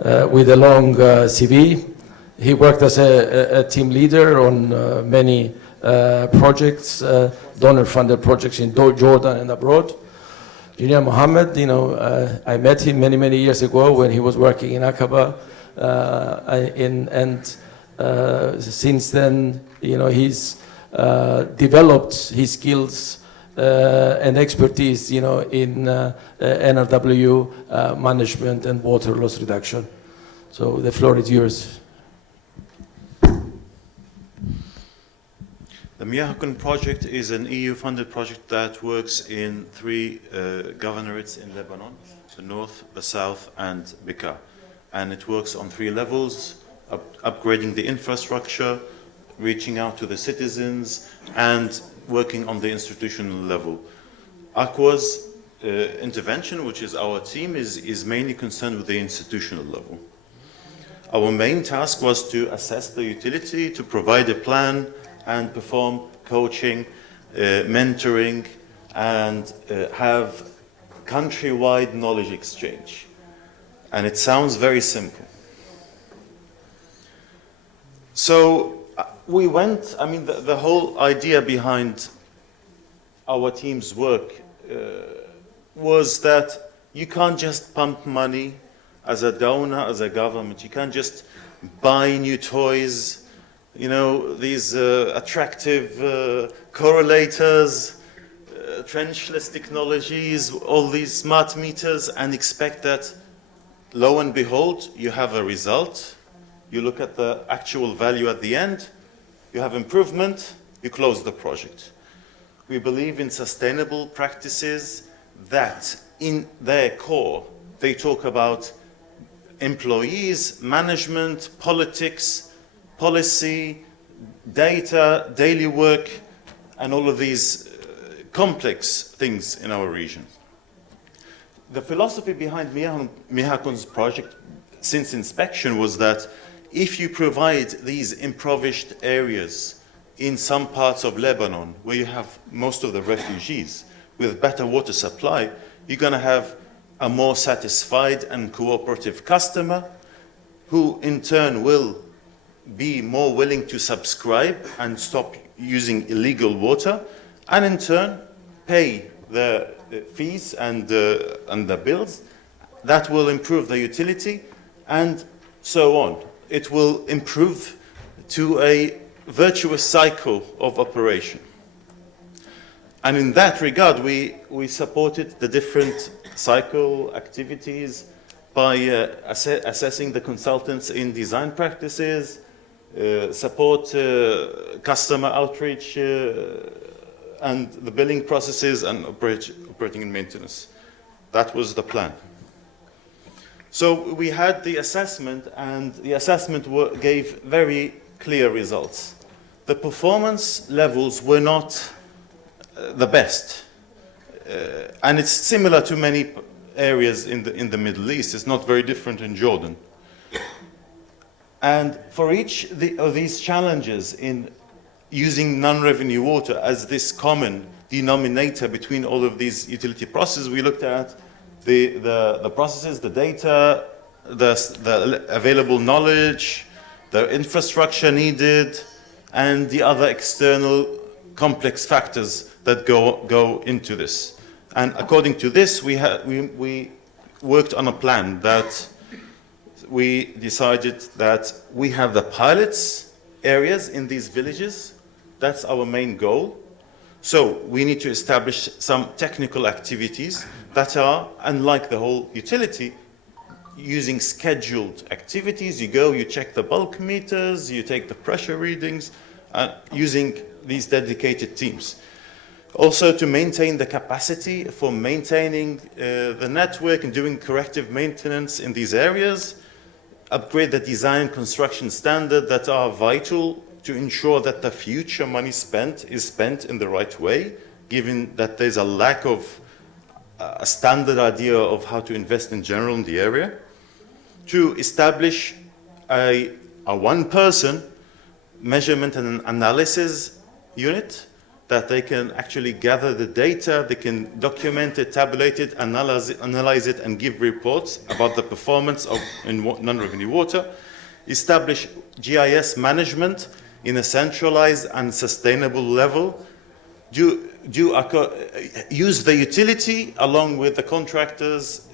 with a long CV. He worked as a team leader on many projects, donor-funded projects in Jordan and abroad. Engineer Mohammed, I met him many years ago when he was working in Aqaba, since then, he's developed his skills and expertise, in NRW management and water loss reduction. So the floor is yours. The Miyah Haqqun project is an EU-funded project that works in 3 governorates in Lebanon: the north, the south, and Bekaa. And it works on 3 levels: upgrading the infrastructure, reaching out to the citizens, and working on the institutional level. ACWA's intervention, which is our team, is mainly concerned with the institutional level. Our main task was to assess the utility, to provide a plan, and perform coaching, mentoring, and have countrywide knowledge exchange. And it sounds very simple. So we went, the whole idea behind our team's work was that you can't just pump money as a donor, as a government. You can't just buy new toys, these attractive correlators, trenchless technologies, all these smart meters, and expect that, lo and behold, you have a result. You look at the actual value at the end, you have improvement, you close the project. We believe in sustainable practices that in their core, they talk about employees, management, politics, policy, data, daily work, and all of these complex things in our region. The philosophy behind Miyah Haqqun's project since inspection was that if you provide these impoverished areas in some parts of Lebanon where you have most of the refugees with better water supply, you're going to have a more satisfied and cooperative customer who in turn will be more willing to subscribe and stop using illegal water, and in turn pay the fees and the bills. That will improve the utility, and so on. It will improve to a virtuous cycle of operation. And in that regard, we supported the different cycle activities by assessing the consultants in design practices, support customer outreach, and the billing processes, and operating and maintenance. That was the plan. So we had the assessment, and the assessment gave very clear results. The performance levels were not the best. And it's similar to many areas in the Middle East. It's not very different in Jordan. And for each of these challenges in using non-revenue water as this common denominator between all of these utility processes, we looked at the processes, the data, the available knowledge, the infrastructure needed, and the other external complex factors that go into this. And according to this, we worked on a plan that we decided that we have the pilots areas in these villages. That's our main goal. So we need to establish some technical activities that are, unlike the whole utility, using scheduled activities. You go, you check the bulk meters, you take the pressure readings, using these dedicated teams. Also to maintain the capacity for maintaining the network and doing corrective maintenance in these areas, upgrade the design and construction standard that are vital to ensure that the future money spent is spent in the right way, given that there's a lack of a standard idea of how to invest in general in the area. To establish a one-person measurement and analysis unit that they can actually gather the data, they can document it, tabulate it, analyze it, and give reports about the performance of non-revenue water. Establish GIS management in a centralized and sustainable level. Use the utility along with the contractors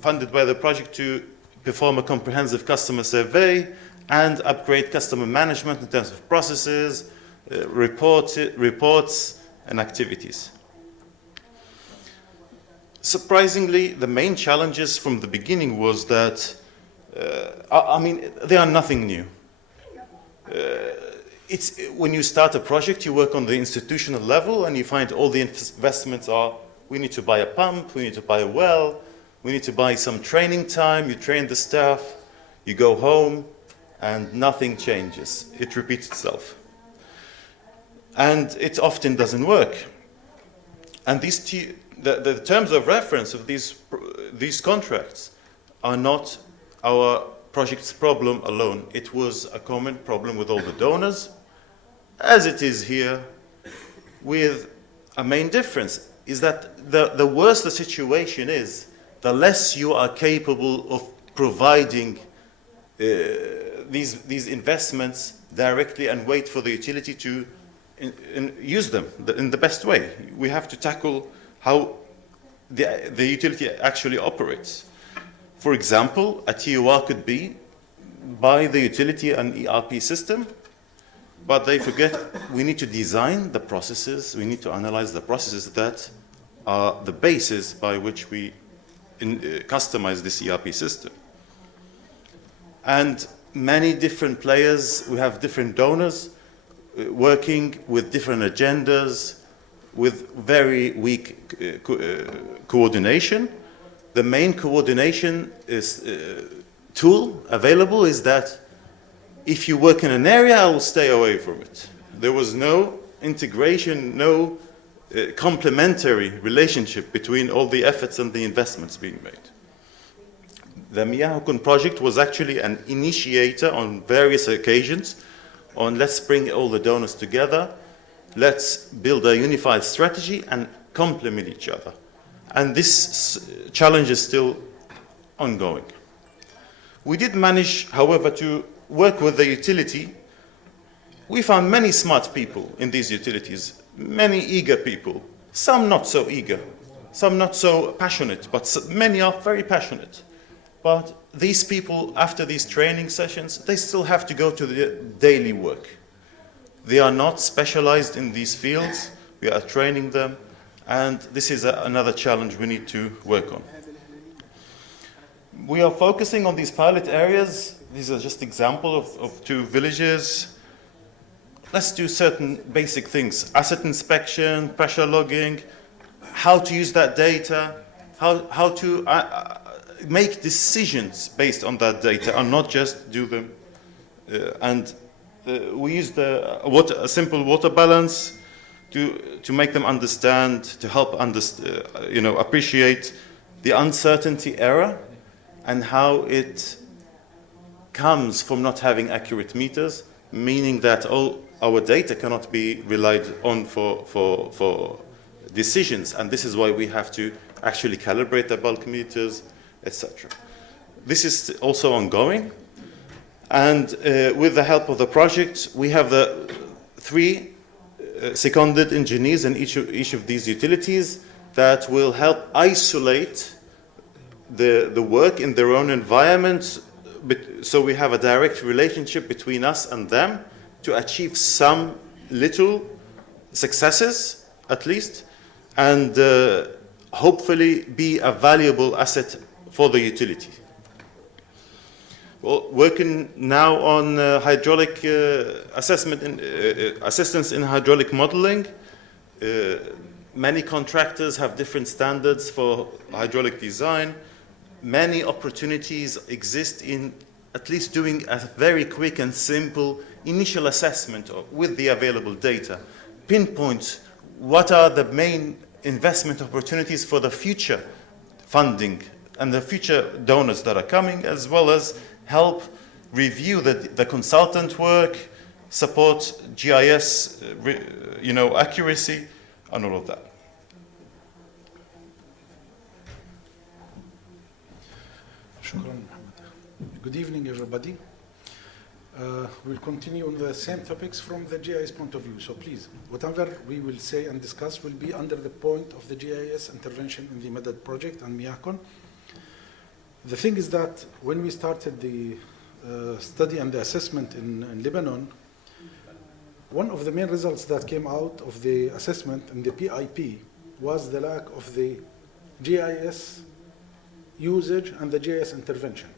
funded by the project to perform a comprehensive customer survey and upgrade customer management in terms of processes, reports and activities. Surprisingly, the main challenges from the beginning was that, they are nothing new. When you start a project, you work on the institutional level and you find all the investments are, we need to buy a pump, we need to buy a well, we need to buy some training time, you train the staff, you go home, and nothing changes. It repeats itself. And it often doesn't work. And the terms of reference of these contracts are not our project's problem alone. It was a common problem with all the donors, as it is here, with a main difference, is that the worse the situation is, the less you are capable of providing these investments directly and wait for the utility to use them in the best way. We have to tackle how the utility actually operates. For example, a TOR could be buy the utility an ERP system, but they forget we need to design the processes, we need to analyze the processes that are the basis by which we customize this ERP system. And many different players, we have different donors working with different agendas, with very weak coordination. The main coordination tool available is that if you work in an area, I will stay away from it. There was no integration, no complementary relationship between all the efforts and the investments being made. The Miyah Hukun project was actually an initiator on various occasions on let's bring all the donors together, let's build a unified strategy and complement each other. And this challenge is still ongoing. We did manage, however, to work with the utility. We found many smart people in these utilities, many eager people, some not so eager, some not so passionate, but many are very passionate. But these people, after these training sessions, they still have to go to the daily work. They are not specialized in these fields. We are training them, and this is another challenge we need to work on. We are focusing on these pilot areas. These are just examples of 2 villages. Let's do certain basic things: asset inspection, pressure logging, how to use that data, how to make decisions based on that data and not just do them. We used a simple water balance to make them understand, to help appreciate the uncertainty error and how it comes from not having accurate meters, meaning that all our data cannot be relied on for decisions, and this is why we have to actually calibrate the bulk meters, etc. This is also ongoing, and with the help of the project, we have the 3 seconded engineers in each of these utilities that will help isolate the work in their own environment, so we have a direct relationship between us and them to achieve some little successes, at least, and hopefully be a valuable asset for the utility. Well, working now on hydraulic assessment and assistance in hydraulic modeling. Many contractors have different standards for hydraulic design. Many opportunities exist in at least doing a very quick and simple initial assessment with the available data. Pinpoint what are the main investment opportunities for the future funding and the future donors that are coming, as well as help review the consultant work, support GIS, accuracy, and all of that. Shukran, Mohammed. Good evening, everybody. We'll continue on the same topics from the GIS point of view. So please, whatever we will say and discuss will be under the point of the GIS intervention in the MEDAD project and MIACON. The thing is that when we started the study and the assessment in Lebanon, one of the main results that came out of the assessment in the PIP was the lack of the GIS usage and the GIS intervention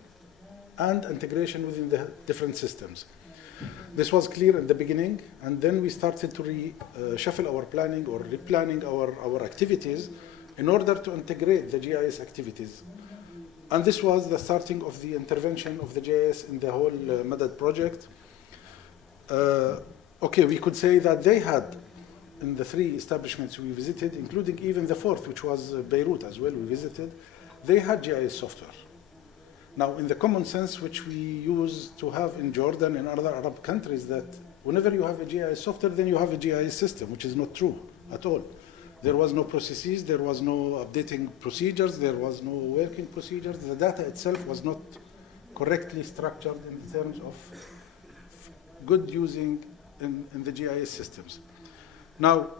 and integration within the different systems. This was clear in the beginning, and then we started to reshuffle our planning or replanning our activities in order to integrate the GIS activities. And this was the starting of the intervention of the GIS in the whole MEDAD project. Okay, we could say that they had, in the 3 establishments we visited, including even the 4th, which was Beirut as well, we visited, they had GIS software. Now, in the common sense which we use to have in Jordan and other Arab countries, that whenever you have a GIS software, then you have a GIS system, which is not true at all. There was no processes, there was no updating procedures, there was no working procedures. The data itself was not correctly structured in terms of good using in the GIS systems. Now,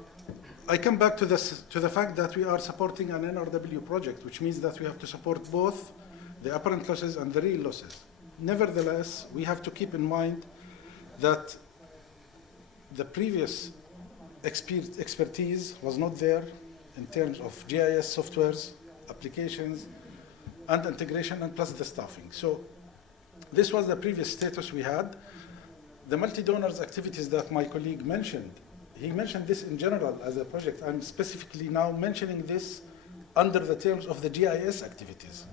I come back to the fact that we are supporting an NRW project, which means that we have to support both the apparent losses and the real losses. Nevertheless, we have to keep in mind that the previous expertise was not there in terms of GIS softwares, applications, and integration, and plus the staffing. So this was the previous status we had. The multi-donors activities that my colleague mentioned, he mentioned this in general as a project. I'm specifically now mentioning this under the terms of the GIS activities.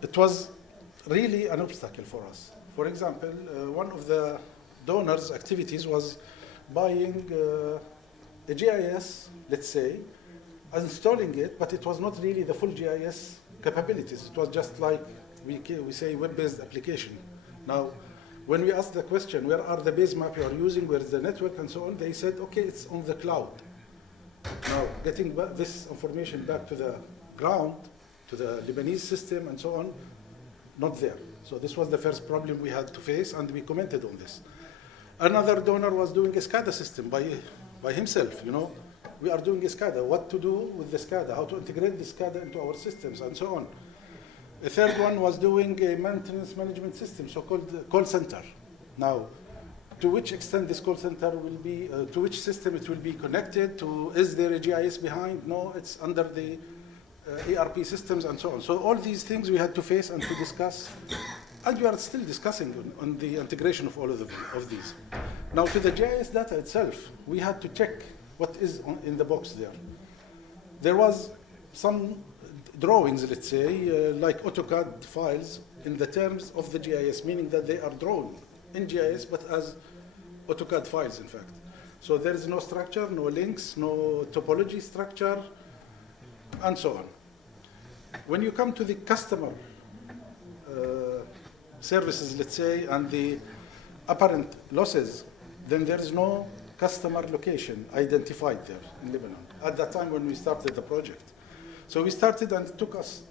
It was really an obstacle for us. For example, one of the donors' activities was buying a GIS, let's say, installing it, but it was not really the full GIS capabilities. It was just like we say web-based application. Now, when we asked the question, where are the base map you are using, where's the network and so on, they said, okay, it's on the cloud. Now, getting this information back to the ground, to the Lebanese system and so on, not there. So this was the first problem we had to face, and we commented on this. Another donor was doing a SCADA system by himself, We are doing a SCADA, what to do with the SCADA, how to integrate the SCADA into our systems, and so on. A third one was doing a maintenance management system, so-called call center. Now, to which extent this call center will be, to which system it will be connected to, is there a GIS behind? No, it's under the ERP systems and so on. So all these things we had to face and to discuss, and we are still discussing on the integration of all of these. Now to the GIS data itself, we had to check what is in the box there. There was some drawings, let's say, like AutoCAD files in the terms of the GIS, meaning that they are drawn in GIS, but as AutoCAD files, in fact. So there is no structure, no links, no topology structure, and so on. When you come to the customer services, let's say, and the apparent losses, then there is no customer location identified there in Lebanon at that time when we started the project. So we started, and it took us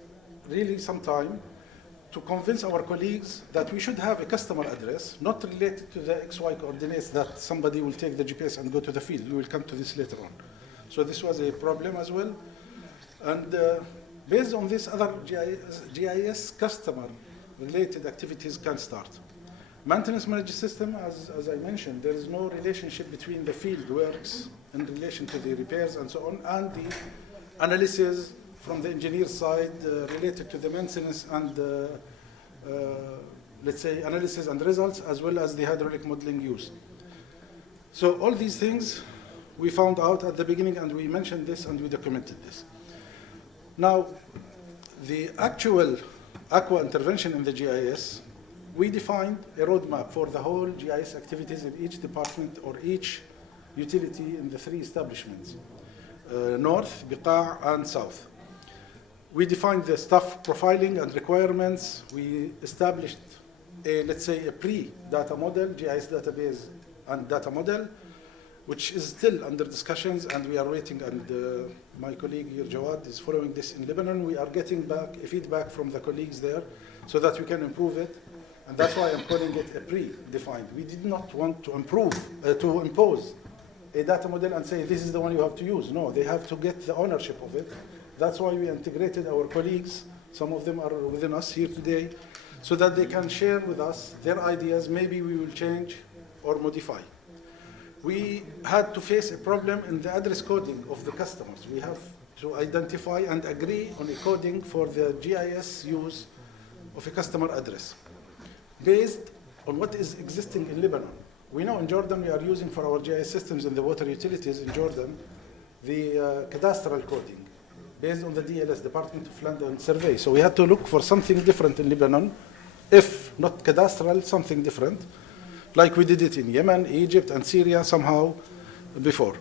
really some time to convince our colleagues that we should have a customer address, not related to the XY coordinates that somebody will take the GPS and go to the field. We will come to this later on. So this was a problem as well. And based on this, other GIS customer-related activities can start. Maintenance management system, as I mentioned, there is no relationship between the field works in relation to the repairs and so on, and the analysis from the engineer side related to the maintenance and, let's say, analysis and results, as well as the hydraulic modeling used. So all these things we found out at the beginning, and we mentioned this and we documented this. Now, the actual aqua intervention in the GIS, we defined a roadmap for the whole GIS activities in each department or each utility in the 3 establishments, north, Biqa', and south. We defined the staff profiling and requirements. We established let's say, a pre-data model, GIS database and data model, which is still under discussions, and we are waiting, and my colleague here, Jawad, is following this in Lebanon. We are getting back feedback from the colleagues there so that we can improve it, and that's why I'm calling it a pre-defined. We did not want to impose a data model and say, this is the one you have to use. No, they have to get the ownership of it. That's why we integrated our colleagues. Some of them are within us here today, so that they can share with us their ideas. Maybe we will change or modify. We had to face a problem in the address coding of the customers. We have to identify and agree on a coding for the GIS use of a customer address based on what is existing in Lebanon. We know in Jordan we are using for our GIS systems in the water utilities in Jordan the cadastral coding based on the DLS, Department of Land and Survey. So we had to look for something different in Lebanon, if not cadastral, something different, like we did it in Yemen, Egypt, and Syria somehow before.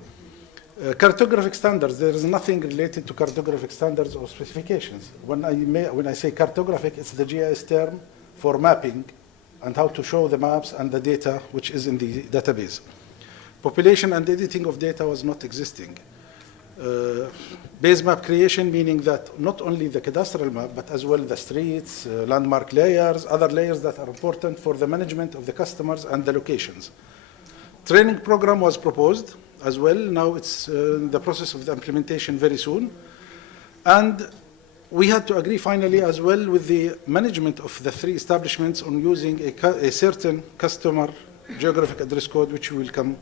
Cartographic standards, there is nothing related to cartographic standards or specifications. When I say cartographic, it's the GIS term for mapping and how to show the maps and the data which is in the database. Population and editing of data was not existing. Base map creation, meaning that not only the cadastral map, but as well the streets, landmark layers, other layers that are important for the management of the customers and the locations. Training program was proposed as well. Now it's in the process of the implementation very soon. And we had to agree finally as well with the management of the three establishments on using a certain customer geographic address code, which we will come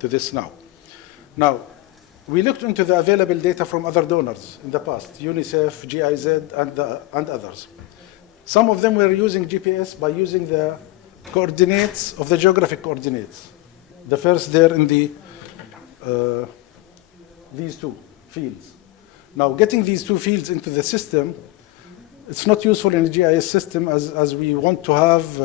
to this now. Now, we looked into the available data from other donors in the past, UNICEF, GIZ, and others. Some of them were using GPS by using the coordinates of the geographic coordinates. The first there in the these two fields. Now, getting these two fields into the system, it's not useful in a GIS system as we want to have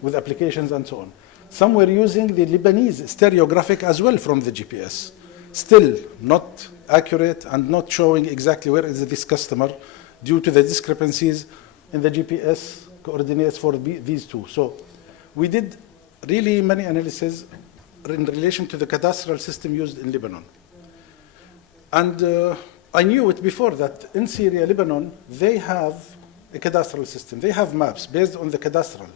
with applications and so on. Some were using the Lebanese stereographic as well from the GPS. Still not accurate and not showing exactly where is this customer due to the discrepancies in the GPS coordinates for these two. So we did really many analyses in relation to the cadastral system used in Lebanon. And I knew it before that in Syria, Lebanon, they have a cadastral system. They have maps based on the cadastral.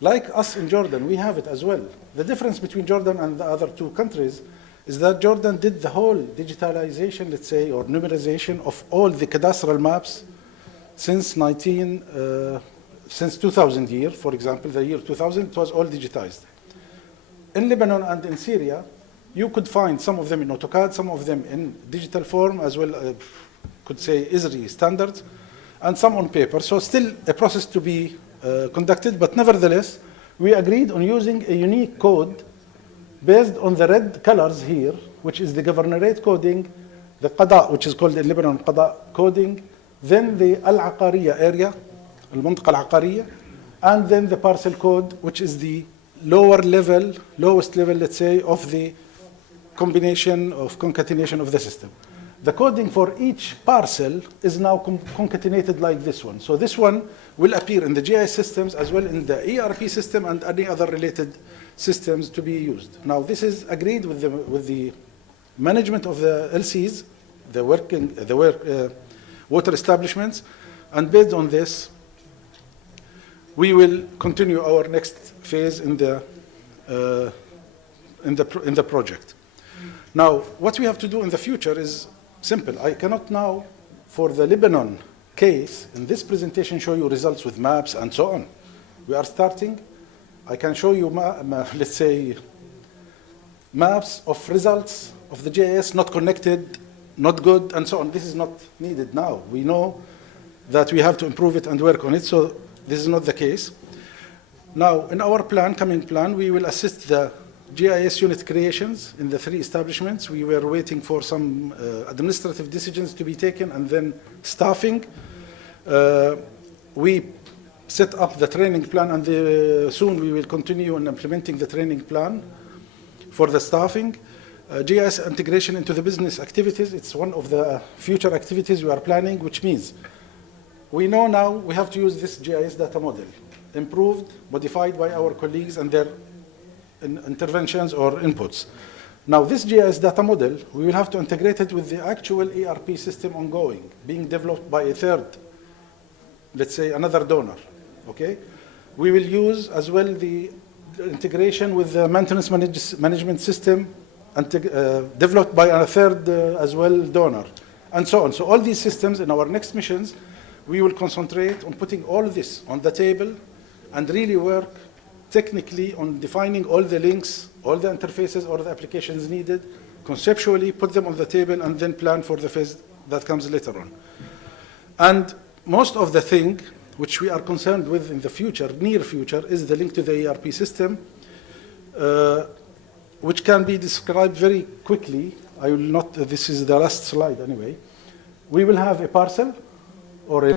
Like us in Jordan, we have it as well. The difference between Jordan and the other two countries is that Jordan did the whole digitalization, let's say, or numerization of all the cadastral maps since 2000 year, for example, the year 2000, it was all digitized. In Lebanon and in Syria, you could find some of them in AutoCAD, some of them in digital form, as well, could say ISRI standards, and some on paper. So still a process to be conducted, but nevertheless, we agreed on using a unique code based on the red colors here, which is the governorate coding, the Qada, which is called in Lebanon Qada coding, then the Al-Aqariya area, Al-Muntaqa Al-Aqariya, and then the parcel code, which is the lowest level, let's say, of the combination of concatenation of the system. The coding for each parcel is now concatenated like this one. So this one will appear in the GIS systems as well in the ERP system and any other related systems to be used. Now this is agreed with the management of the LCs, the water establishments, and based on this, we will continue our next phase in the project. Now, what we have to do in the future is simple. I cannot now, for the Lebanon case, in this presentation, show you results with maps and so on. We are starting. I can show you, let's say, maps of results of the GIS not connected, not good, and so on. This is not needed now. We know that we have to improve it and work on it, so this is not the case. Now, in our coming plan, we will assist the GIS unit creations in the three establishments. We were waiting for some administrative decisions to be taken and then staffing. We set up the training plan, and soon we will continue on implementing the training plan for the staffing. GIS integration into the business activities, it's one of the future activities we are planning, which means we know now we have to use this GIS data model, improved, modified by our colleagues and their interventions or inputs. Now, this GIS data model, we will have to integrate it with the actual ERP system ongoing, being developed by a third, let's say another donor, okay? We will use as well the integration with the maintenance management system developed by a third as well donor, and so on. So all these systems in our next missions, we will concentrate on putting all of this on the table and really work technically on defining all the links, all the interfaces, all the applications needed, conceptually put them on the table, and then plan for the phase that comes later on. And most of the thing which we are concerned with in the future, near future, is the link to the ERP system, which can be described very quickly. I will not, this is the last slide anyway. We will have a parcel or a